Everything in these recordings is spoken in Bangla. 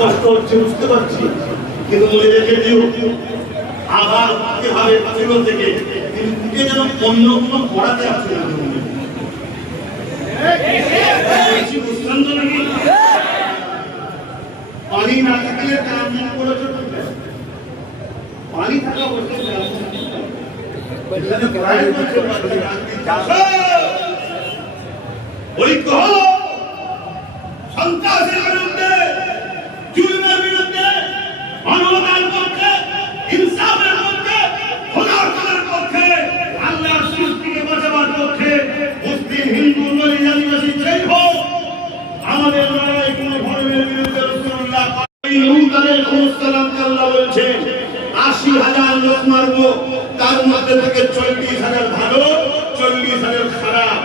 কষ্ট হচ্ছে বুঝতে পারছি, কিন্তু মনে রেখে দিও আবার কিভাবে ছিল থেকে কিন্তু যেন অন্য কোনো পড়াতে আসছে না। বুঝছেন তো নাকি? পানি না থাকলে কাম করে চলবে, পানি থাকা অবস্থায় ঐক্য সন্ত্রাসের বিরুদ্ধে, জুলুমের বিরুদ্ধে, মানবতার পক্ষে, ইনসাফের পক্ষে, খোদার কাজের পক্ষে, আল্লাহর সৃষ্টিকে বাঁচাবার পক্ষে মুসলিম হিন্দু নয় আদিবাসী যেই হোক আমাদের লড়াই কোনো ধর্মের বিরুদ্ধে। রাসূলুল্লাহ আল্লাহ বলছে ৮০,০০০ লোক মারবো, তার মধ্যে থেকে ৪০,০০০ ভালো, ৪০,০০০ খারাপ।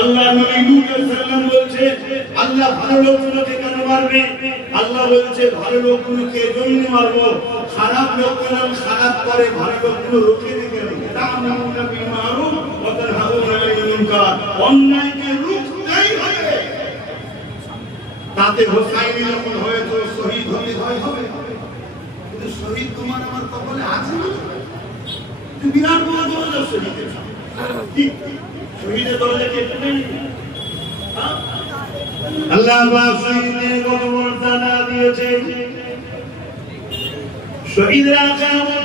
আল্লাহ নবী নূহ সাল্লাম বলছে আল্লাহ ভালো লোকগুলোকে কেন মারবে? আল্লাহ বলছে ভালো লোকগুলোকে এজন্য মারবো, খারাপ লোকগুলো খারাপ করে, ভালো লোকগুলো রুখে দিতে হবে। তা'মুরুনা বিল মা'রুফ ওয়া তানহাউনা আনিল মুনকার, অন্যায়কে রুখতেই হবে। তাতে হোসাইনি যখন হয়েছে শহীদ হতে হবে, কিন্তু শহীদ তোমার আমার কপালে আছে না? তুমি বিরাট বড় দরজা শহীদের, ঠিক শহীদের দরজা কে নেই? আল্লাহ পাক শহীদদের কত মর্যাদা দিয়েছে। শহীদরা কেমন